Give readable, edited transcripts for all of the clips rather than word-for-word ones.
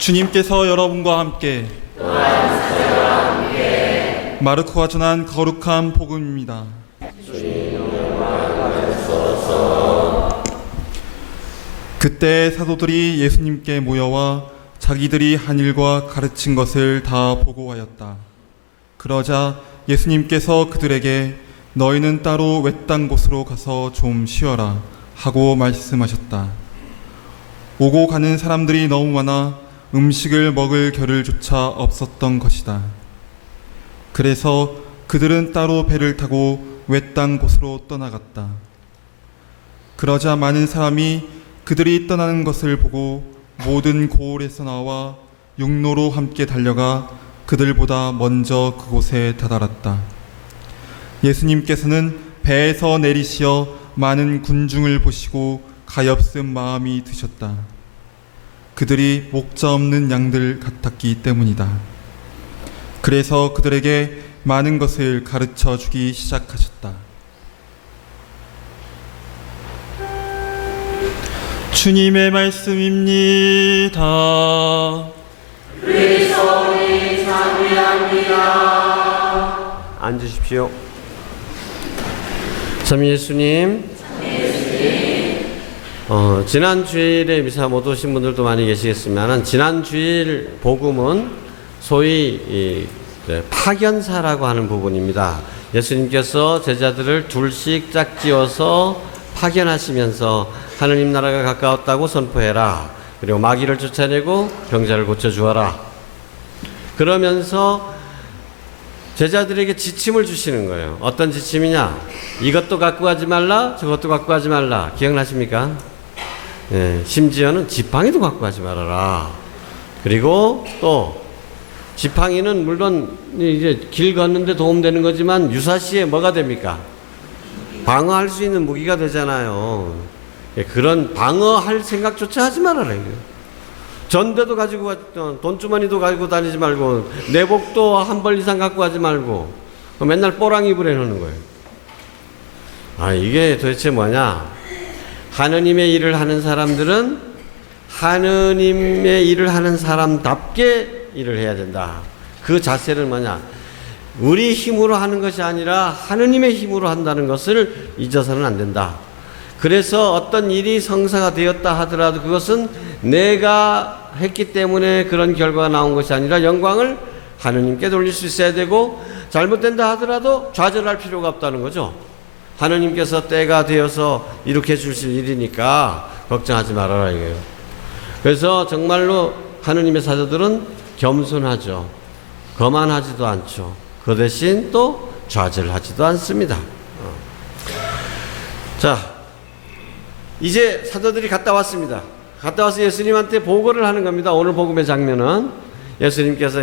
주님께서 여러분과 함께 마르코가 전한 거룩한 복음입니다. 그때 사도들이 예수님께 모여와 자기들이 한 일과 가르친 것을 다 보고하였다. 그러자 예수님께서 그들에게 너희는 따로 외딴 곳으로 가서 좀 쉬어라 하고 말씀하셨다. 오고 가는 사람들이 너무 많아 음식을 먹을 겨를조차 없었던 것이다. 그래서 그들은 따로 배를 타고 외딴 곳으로 떠나갔다. 그러자 많은 사람이 그들이 떠나는 것을 보고 모든 고을에서 나와 육로로 함께 달려가 그들보다 먼저 그곳에 다다랐다. 예수님께서는 배에서 내리시어 많은 군중을 보시고 가엾은 마음이 드셨다. 그들이 목자 없는 양들 같았기 때문이다. 그래서 그들에게 많은 것을 가르쳐 주기 시작하셨다. 주님의 말씀입니다. 그리스도님 찬미합니다. 앉으십시오. 참 예수님. 지난 주일에 미사 못 오신 분들도 많이 계시겠지만 지난 주일 복음은 소위 파견사라고 하는 부분입니다. 예수님께서 제자들을 둘씩 짝지어서 파견하시면서 하느님 나라가 가까웠다고 선포해라. 그리고 마귀를 쫓아내고 병자를 고쳐주어라. 그러면서 제자들에게 지침을 주시는 거예요. 어떤 지침이냐? 이것도 갖고 가지 말라, 저것도 갖고 가지 말라. 기억나십니까? 예, 심지어는 지팡이도 갖고 가지 말아라. 그리고 또 지팡이는 물론 이제 길 걷는데 도움되는 거지만 유사시에 뭐가 됩니까? 방어할 수 있는 무기가 되잖아요. 예, 그런 방어할 생각조차 하지 말아라. 이거. 전대도 가지고 돈주머니도 가지고 다니지 말고 내복도 한 벌 이상 갖고 가지 말고 맨날 뽀랑 입으려 하는 거예요. 아, 이게 도대체 뭐냐? 하느님의 일을 하는 사람들은 하느님의 일을 하는 사람답게 일을 해야 된다. 그 자세는 뭐냐? 우리 힘으로 하는 것이 아니라 하느님의 힘으로 한다는 것을 잊어서는 안 된다. 그래서 어떤 일이 성사가 되었다 하더라도 그것은 내가 했기 때문에 그런 결과가 나온 것이 아니라 영광을 하느님께 돌릴 수 있어야 되고, 잘못된다 하더라도 좌절할 필요가 없다는 거죠. 하느님께서 때가 되어서 이렇게 주실 일이니까 걱정하지 말아라 이거예요. 그래서 정말로 하느님의 사자들은 겸손하죠. 거만하지도 않죠. 그 대신 또 좌절하지도 않습니다. 자, 이제 사도들이 갔다 왔습니다. 갔다 와서 예수님한테 보고를 하는 겁니다. 오늘 복음의 장면은 예수님께서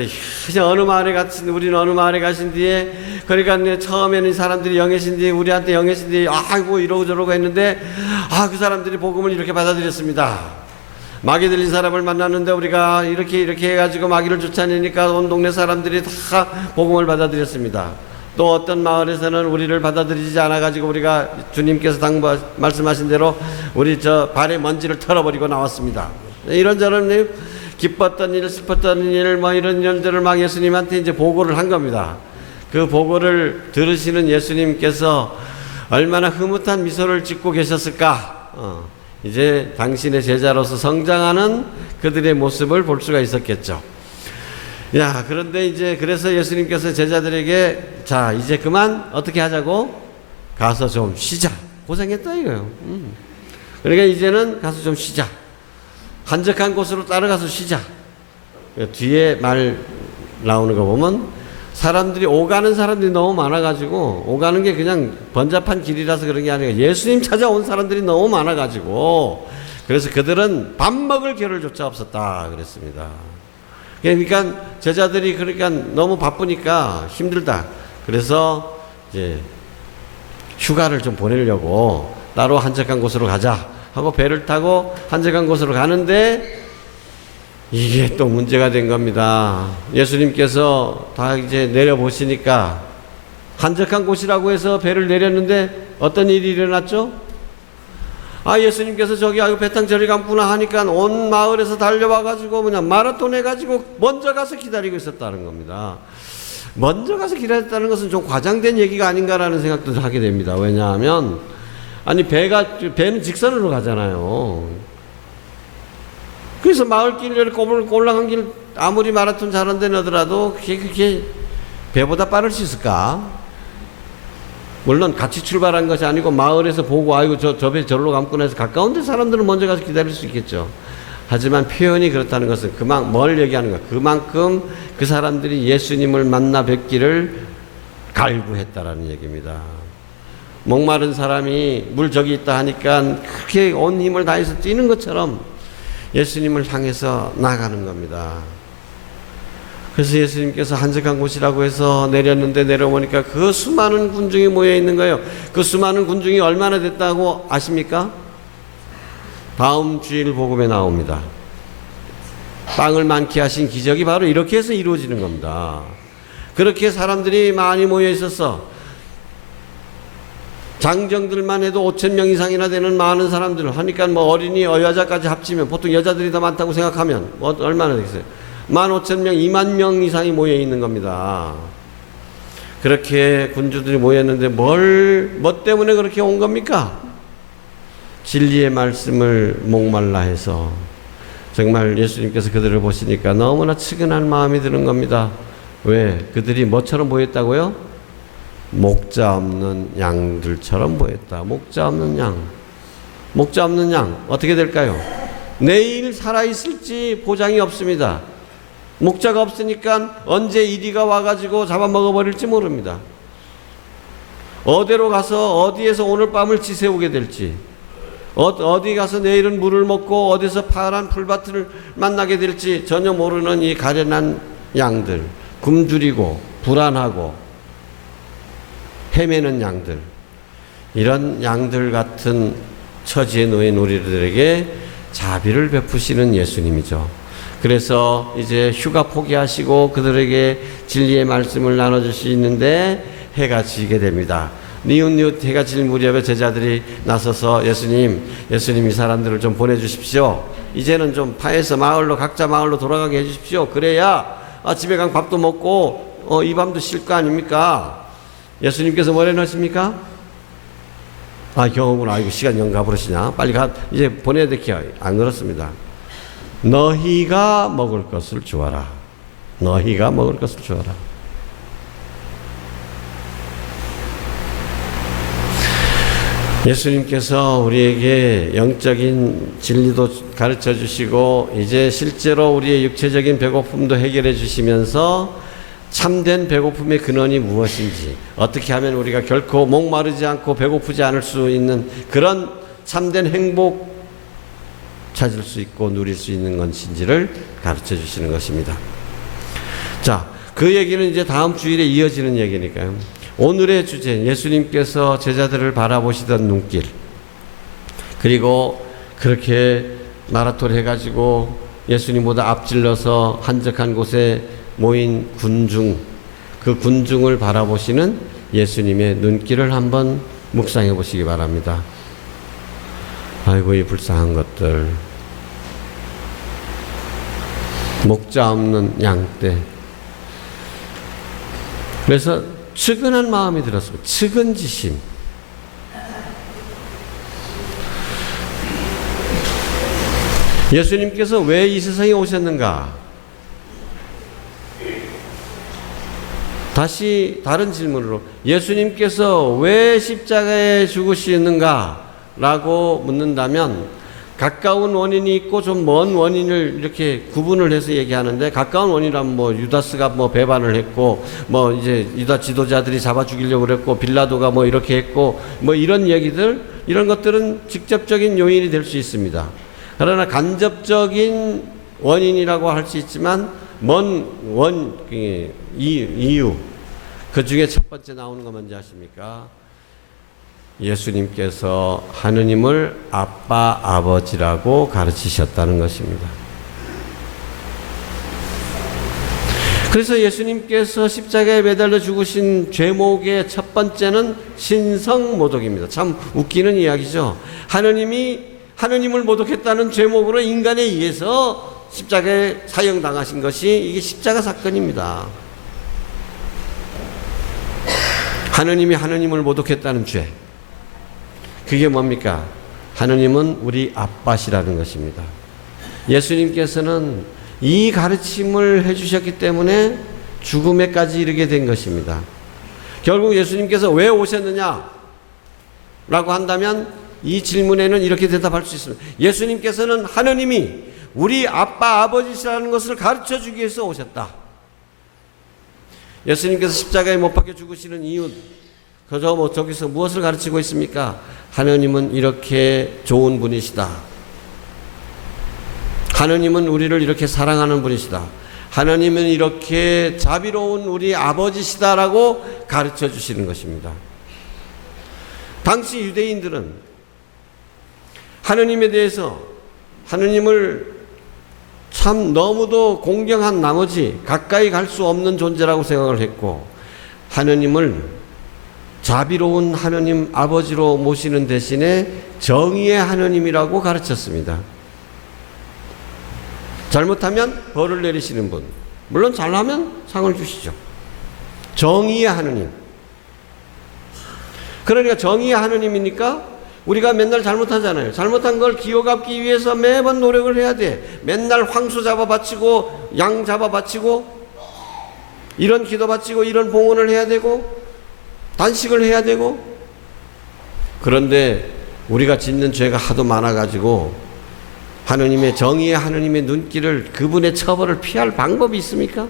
어느 마을에 가신, 우리는 어느 마을에 가신 뒤에, 그러니까 처음에는 사람들이 영해신 뒤에 우리한테 영해신 뒤에 아이고 이러고 저러고 했는데, 그 사람들이 복음을 이렇게 받아들였습니다. 마귀 들린 사람을 만났는데 우리가 이렇게 해가지고 마귀를 쫓아내니까 온 동네 사람들이 다 복음을 받아들였습니다. 또 어떤 마을에서는 우리를 받아들이지 않아가지고 우리가 주님께서 말씀하신 대로 우리 저 발에 먼지를 털어버리고 나왔습니다. 이런저런 기뻤던 일, 슬펐던 일, 이런 일들을 막 예수님한테 이제 보고를 한 겁니다. 그 보고를 들으시는 예수님께서 얼마나 흐뭇한 미소를 짓고 계셨을까? 이제 당신의 제자로서 성장하는 그들의 모습을 볼 수가 있었겠죠. 야, 그런데 이제 그래서 예수님께서 제자들에게 자, 이제 그만 어떻게 하자고? 가서 좀 쉬자. 고생했다 이거예요. 그러니까 이제는 가서 좀 쉬자. 한적한 곳으로 따라가서 쉬자. 뒤에 말 나오는 거 보면 사람들이 오가는 사람들이 너무 많아가지고, 오가는 게 그냥 번잡한 길이라서 그런 게 아니라 예수님 찾아온 사람들이 너무 많아가지고, 그래서 그들은 밥 먹을 겨를조차 없었다 그랬습니다. 그러니까 제자들이 그러니까 너무 바쁘니까 힘들다. 그래서 이제 휴가를 좀 보내려고 따로 한적한 곳으로 가자 하고 배를 타고 한적한 곳으로 가는데, 이게 또 문제가 된 겁니다. 예수님께서 다 이제 내려보시니까 한적한 곳이라고 해서 배를 내렸는데 어떤 일이 일어났죠? 예수님께서 저기 배탕 저리 감구나 하니까 온 마을에서 달려와가지고 마라톤 해가지고 먼저 가서 기다리고 있었다는 겁니다. 먼저 가서 기다렸다는 것은 좀 과장된 얘기가 아닌가라는 생각도 하게 됩니다. 왜냐하면 배는 직선으로 가잖아요. 그래서 마을길 꼴랑한 길 아무리 마라톤 잘하는 데 너더라도 그게 배보다 빠를 수 있을까? 물론 같이 출발한 것이 아니고 마을에서 보고 저 배 저리로 감고 나서 가까운 데 사람들은 먼저 가서 기다릴 수 있겠죠. 하지만 표현이 그렇다는 것은 뭘 얘기하는 거야? 그만큼 그 사람들이 예수님을 만나 뵙기를 갈구했다라는 얘기입니다. 목마른 사람이 물 저기 있다 하니까 그렇게 온 힘을 다해서 뛰는 것처럼 예수님을 향해서 나가는 겁니다. 그래서 예수님께서 한적한 곳이라고 해서 내렸는데 내려보니까 그 수많은 군중이 모여 있는 거예요. 그 수많은 군중이 얼마나 됐다고 아십니까? 다음 주일 복음에 나옵니다. 빵을 많게 하신 기적이 바로 이렇게 해서 이루어지는 겁니다. 그렇게 사람들이 많이 모여 있었어. 장정들만 해도 5,000명 이상이나 되는 많은 사람들 하니까 어린이 여자까지 합치면 보통 여자들이 더 많다고 생각하면 얼마나 되겠어요? 15,000명, 2만 명 이상이 모여 있는 겁니다. 그렇게 군주들이 모였는데 뭐 때문에 그렇게 온 겁니까? 진리의 말씀을 목말라 해서 정말 예수님께서 그들을 보시니까 너무나 측은한 마음이 드는 겁니다. 왜? 그들이 뭐처럼 보였다고요? 목자 없는 양들처럼 보였다. 목자 없는 양. 목자 없는 양. 어떻게 될까요? 내일 살아있을지 보장이 없습니다. 목자가 없으니까 언제 이리가 와가지고 잡아먹어버릴지 모릅니다. 어디로 가서 어디에서 오늘 밤을 지새우게 될지, 어디 가서 내일은 물을 먹고 어디서 파란 풀밭을 만나게 될지 전혀 모르는 이 가련한 양들, 굶주리고 불안하고 헤매는 양들, 이런 양들 같은 처지에 놓인 우리들에게 자비를 베푸시는 예수님이죠. 그래서 이제 휴가 포기하시고 그들에게 진리의 말씀을 나눠줄 수 있는데 해가 지게 됩니다. 니웃니웃 해가 질 무렵에 제자들이 나서서 예수님 이 사람들을 좀 보내주십시오. 이제는 좀 파해서 각자 마을로 돌아가게 해주십시오. 그래야 집에 간 밥도 먹고 이 밤도 쉴 거 아닙니까? 예수님께서 뭐라고 하십니까? 경험은 시간 영가 버릇이냐? 빨리 이제 보내야 될게요. 안 그렇습니다. 너희가 먹을 것을 주어라. 너희가 먹을 것을 주어라. 예수님께서 우리에게 영적인 진리도 가르쳐 주시고 이제 실제로 우리의 육체적인 배고픔도 해결해 주시면서 참된 배고픔의 근원이 무엇인지, 어떻게 하면 우리가 결코 목마르지 않고 배고프지 않을 수 있는 그런 참된 행복 찾을 수 있고 누릴 수 있는 것인지를 가르쳐 주시는 것입니다. 자, 그 얘기는 이제 다음 주일에 이어지는 얘기니까요. 오늘의 주제, 예수님께서 제자들을 바라보시던 눈길, 그리고 그렇게 마라톤 해가지고 예수님보다 앞질러서 한적한 곳에 모인 군중, 그 군중을 바라보시는 예수님의 눈길을 한번 묵상해 보시기 바랍니다. 아이고, 이 불쌍한 것들, 목자 없는 양떼. 그래서 측은한 마음이 들었습니다. 측은지심. 예수님께서 왜 이 세상에 오셨는가? 다시 다른 질문으로, 예수님께서 왜 십자가에 죽으시는가? 라고 묻는다면 가까운 원인이 있고 좀 먼 원인을 이렇게 구분을 해서 얘기하는데, 가까운 원인이라면 유다스가 배반을 했고, 이제 유다 지도자들이 잡아 죽이려고 그랬고, 빌라도가 이렇게 했고, 이런 얘기들, 이런 것들은 직접적인 요인이 될 수 있습니다. 그러나 간접적인 원인이라고 할 수 있지만, 이유, 그 중에 첫 번째 나오는 거 뭔지 아십니까? 예수님께서 하느님을 아빠, 아버지라고 가르치셨다는 것입니다. 그래서 예수님께서 십자가에 매달려 죽으신 죄목의 첫 번째는 신성모독입니다. 참 웃기는 이야기죠. 하느님을 모독했다는 죄목으로 인간에 의해서 십자가에 사형당하신 것이 이게 십자가 사건입니다. 하느님이 하느님을 모독했다는 죄. 그게 뭡니까? 하느님은 우리 아빠시라는 것입니다. 예수님께서는 이 가르침을 해주셨기 때문에 죽음에까지 이르게 된 것입니다. 결국 예수님께서 왜 오셨느냐? 라고 한다면 이 질문에는 이렇게 대답할 수 있습니다. 예수님께서는 하느님이 우리 아빠, 아버지시라는 것을 가르쳐 주기 위해서 오셨다. 예수님께서 십자가에 못 박혀 죽으시는 이유, 저기서 무엇을 가르치고 있습니까? 하느님은 이렇게 좋은 분이시다. 하느님은 우리를 이렇게 사랑하는 분이시다. 하느님은 이렇게 자비로운 우리 아버지시다라고 가르쳐 주시는 것입니다. 당시 유대인들은 하느님에 대해서 하느님을 참 너무도 공경한 나머지 가까이 갈 수 없는 존재라고 생각을 했고, 하느님을 자비로운 하느님 아버지로 모시는 대신에 정의의 하느님이라고 가르쳤습니다. 잘못하면 벌을 내리시는 분, 물론 잘하면 상을 주시죠. 정의의 하느님. 그러니까 정의의 하느님이니까 우리가 맨날 잘못하잖아요. 잘못한 걸 기어갚기 위해서 매번 노력을 해야 돼. 맨날 황소 잡아 바치고 양 잡아 바치고 이런 기도 바치고 이런 봉헌을 해야 되고 단식을 해야 되고. 그런데 우리가 짓는 죄가 하도 많아가지고 하느님의 정의의 하느님의 눈길을, 그분의 처벌을 피할 방법이 있습니까?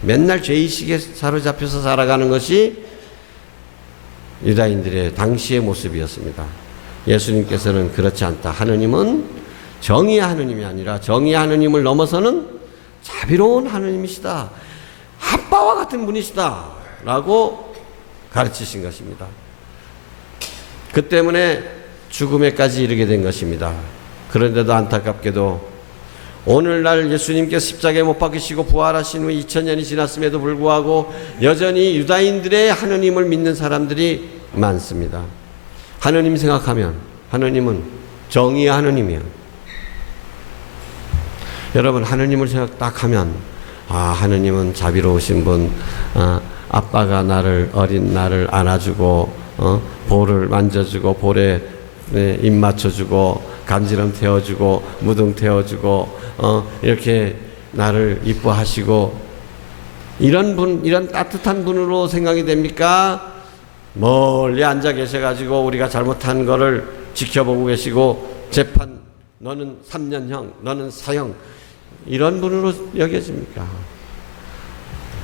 맨날 죄의식에 사로잡혀서 살아가는 것이 유다인들의 당시의 모습이었습니다. 예수님께서는 그렇지 않다. 하느님은 정의의 하느님이 아니라 정의의 하느님을 넘어서는 자비로운 하느님이시다. 아빠와 같은 분이시다. 라고 가르치신 것입니다. 그 때문에 죽음에까지 이르게 된 것입니다. 그런데도 안타깝게도 오늘날 예수님께서 십자가에 못 박히시고 부활하신 후 2000년이 지났음에도 불구하고 여전히 유다인들의 하느님을 믿는 사람들이 많습니다. 하느님 생각하면 하느님은 정의의 하느님이에요. 여러분, 하느님을 생각 딱 하면 하느님은 자비로우신 분, 아빠가 어린 나를 안아주고 볼을 만져주고 볼에 입 맞춰주고 간지럼 태워주고 무등 태워주고 이렇게 나를 이뻐하시고 이런 분, 이런 따뜻한 분으로 생각이 됩니까? 멀리 앉아 계셔가지고 우리가 잘못한 거를 지켜보고 계시고 재판, 너는 3년형, 너는 사형, 이런 분으로 여겨집니까?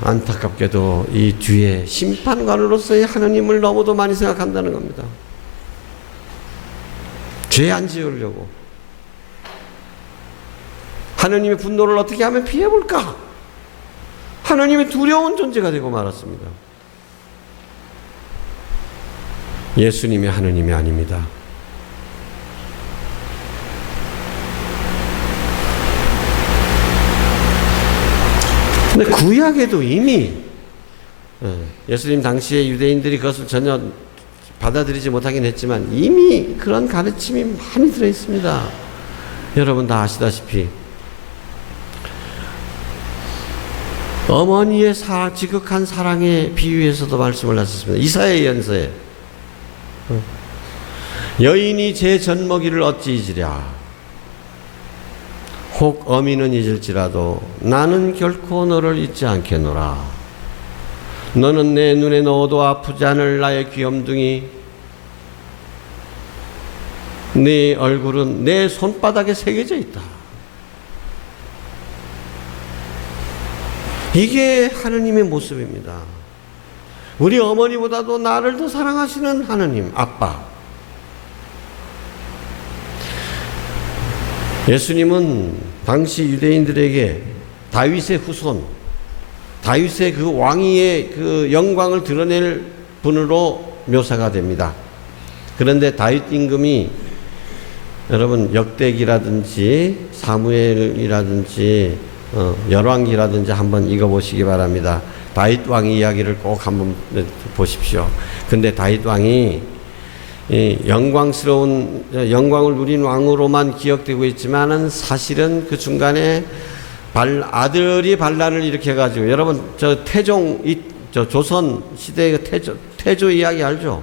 안타깝게도 이 뒤에 심판관으로서의 하느님을 너무도 많이 생각한다는 겁니다. 죄 안 지으려고. 하느님의 분노를 어떻게 하면 피해볼까? 하느님이 두려운 존재가 되고 말았습니다. 예수님이 하느님이 아닙니다. 근데 구약에도 이미 예수님 당시에 유대인들이 그것을 전혀 받아들이지 못하긴 했지만 이미 그런 가르침이 많이 들어있습니다. 여러분 다 아시다시피 어머니의 지극한 사랑에 비유해서도 말씀을 하셨습니다. 이사야 예언서에 여인이 제 젖먹이를 어찌 잊으랴. 혹 어미는 잊을지라도 나는 결코 너를 잊지 않겠노라. 너는 내 눈에 넣어도 아프지 않을 나의 귀염둥이, 네 얼굴은 내 손바닥에 새겨져 있다. 이게 하느님의 모습입니다. 우리 어머니보다도 나를 더 사랑하시는 하느님, 아빠. 예수님은 당시 유대인들에게 다윗의 후손, 다윗의 그 왕위의 그 영광을 드러낼 분으로 묘사가 됩니다. 그런데 다윗 임금이 여러분 역대기라든지 사무엘이라든지 열왕기라든지 한번 읽어보시기 바랍니다. 다윗 왕의 이야기를 꼭 한번 보십시오. 근데 다윗 왕이 이 영광을 누린 왕으로만 기억되고 있지만은 사실은 그 중간에 아들이 반란을 일으켜가지고, 여러분 저 태종 저 조선 시대의 태조 이야기 알죠?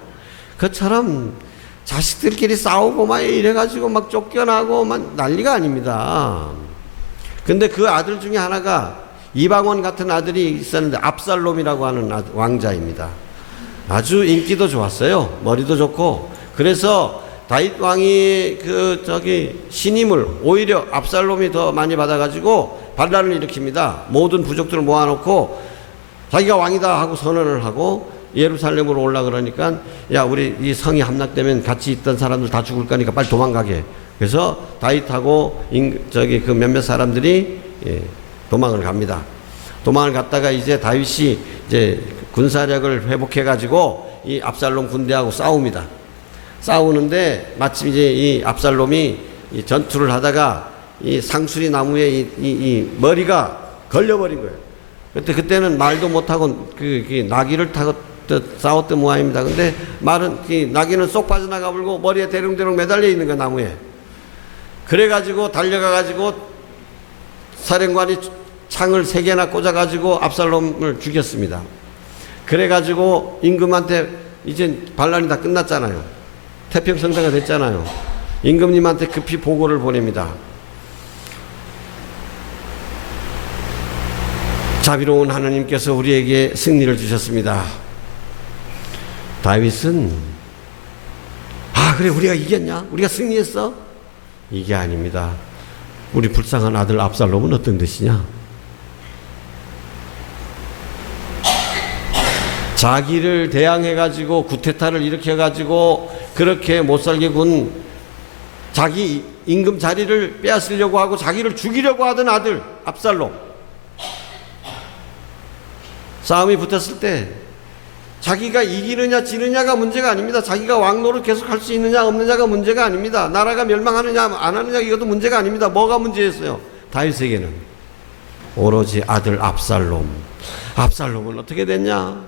그처럼 자식들끼리 싸우고 막 이래가지고 막 쫓겨나고 막 난리가 아닙니다. 근데 그 아들 중에 하나가 이방원 같은 아들이 있었는데 압살롬이라고 하는 왕자입니다. 아주 인기도 좋았어요. 머리도 좋고. 그래서 다윗 왕이 신임을 오히려 압살롬이 더 많이 받아가지고 반란을 일으킵니다. 모든 부족들을 모아놓고 자기가 왕이다 하고 선언을 하고 예루살렘으로 올라 그러니까, 야, 우리 이 성이 함락되면 같이 있던 사람들 다 죽을 거니까 빨리 도망가게. 그래서 다윗하고 그 몇몇 사람들이 도망을 갑니다. 도망을 갔다가 이제 다윗이 이제 군사력을 회복해 가지고 이 압살롬 군대하고 싸웁니다. 싸우는데 마침 이제 이 압살롬이 이 전투를 하다가 이 상수리 나무에 이 머리가 걸려버린 거예요. 그때는 말도 못하고 그 나귀를 타고 싸웠던 모양입니다. 근데 나귀는 쏙 빠져나가 버리고 머리에 대롱대롱 매달려 있는 거야, 나무에. 그래가지고 달려가가지고 사령관이 창을 3개나 꽂아가지고 압살롬을 죽였습니다. 그래가지고 임금한테 이제 반란이 다 끝났잖아요. 태평성사가 됐잖아요. 임금님한테 급히 보고를 보냅니다. 자비로운 하나님께서 우리에게 승리를 주셨습니다. 다윗은 그래 우리가 이겼냐? 우리가 승리했어? 이게 아닙니다. 우리 불쌍한 아들 압살롬은 어떤 뜻이냐? 자기를 대항해가지고 구테타를 일으켜가지고 그렇게 못살게 군 자기 임금 자리를 빼앗으려고 하고 자기를 죽이려고 하던 아들 압살롬. 싸움이 붙었을 때 자기가 이기느냐 지느냐가 문제가 아닙니다. 자기가 왕노를 계속 할 수 있느냐 없느냐가 문제가 아닙니다. 나라가 멸망하느냐 안 하느냐 이것도 문제가 아닙니다. 뭐가 문제였어요? 다윗에게는 오로지 아들 압살롬. 압살롬은 어떻게 됐냐?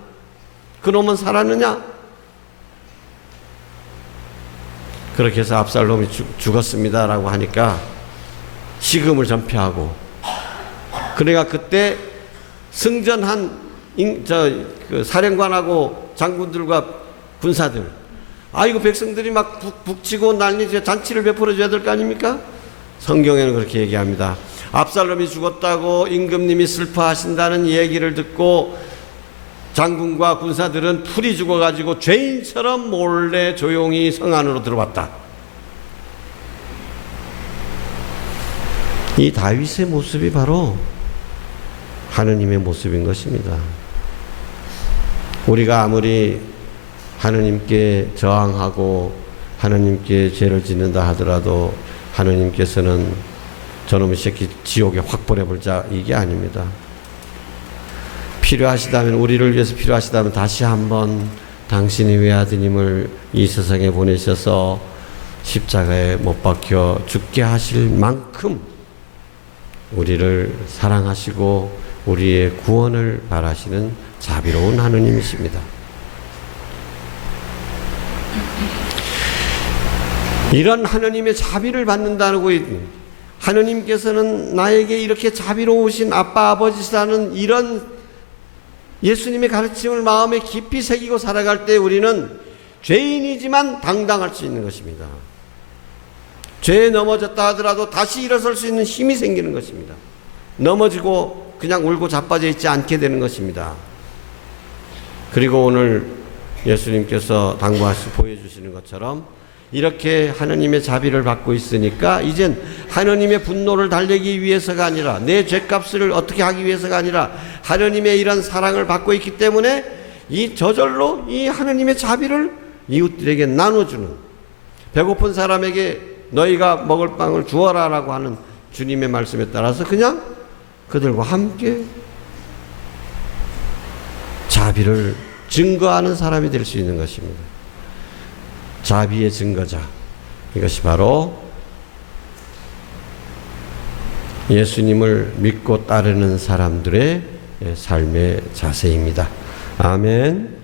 그놈은 살았느냐? 그렇게 해서 압살롬이 죽었습니다라고 하니까 시금을 전폐하고, 그러니까 그때 승전한 그 사령관하고 장군들과 군사들, 이거 백성들이 막 북치고 난리 잔치를 베풀어줘야 될 거 아닙니까? 성경에는 그렇게 얘기합니다. 압살롬이 죽었다고 임금님이 슬퍼하신다는 얘기를 듣고 장군과 군사들은 풀이 죽어가지고 죄인처럼 몰래 조용히 성 안으로 들어왔다. 이 다윗의 모습이 바로 하느님의 모습인 것입니다. 우리가 아무리 하느님께 저항하고 하느님께 죄를 짓는다 하더라도 하느님께서는 저놈의 새끼 지옥에 확 보내버리자, 이게 아닙니다. 필요하시다면, 우리를 위해서 필요하시다면 다시 한번 당신의 외아드님을 이 세상에 보내셔서 십자가에 못 박혀 죽게 하실 만큼 우리를 사랑하시고 우리의 구원을 바라시는 자비로운 하느님이십니다. 이런 하느님의 자비를 받는다고, 하느님께서는 나에게 이렇게 자비로우신 아빠 아버지시라는 이런 예수님의 가르침을 마음에 깊이 새기고 살아갈 때 우리는 죄인이지만 당당할 수 있는 것입니다. 죄에 넘어졌다 하더라도 다시 일어설 수 있는 힘이 생기는 것입니다. 넘어지고 그냥 울고 자빠져 있지 않게 되는 것입니다. 그리고 오늘 예수님께서 보여주시는 것처럼 이렇게 하느님의 자비를 받고 있으니까 이젠 하느님의 분노를 달래기 위해서가 아니라, 내 죄값을 어떻게 하기 위해서가 아니라 하느님의 이런 사랑을 받고 있기 때문에 이 저절로 이 하느님의 자비를 이웃들에게 나눠주는, 배고픈 사람에게 너희가 먹을 빵을 주어라 라고 하는 주님의 말씀에 따라서 그냥 그들과 함께 자비를 증거하는 사람이 될 수 있는 것입니다. 자비의 증거자, 이것이 바로 예수님을 믿고 따르는 사람들의 삶의 자세입니다. 아멘.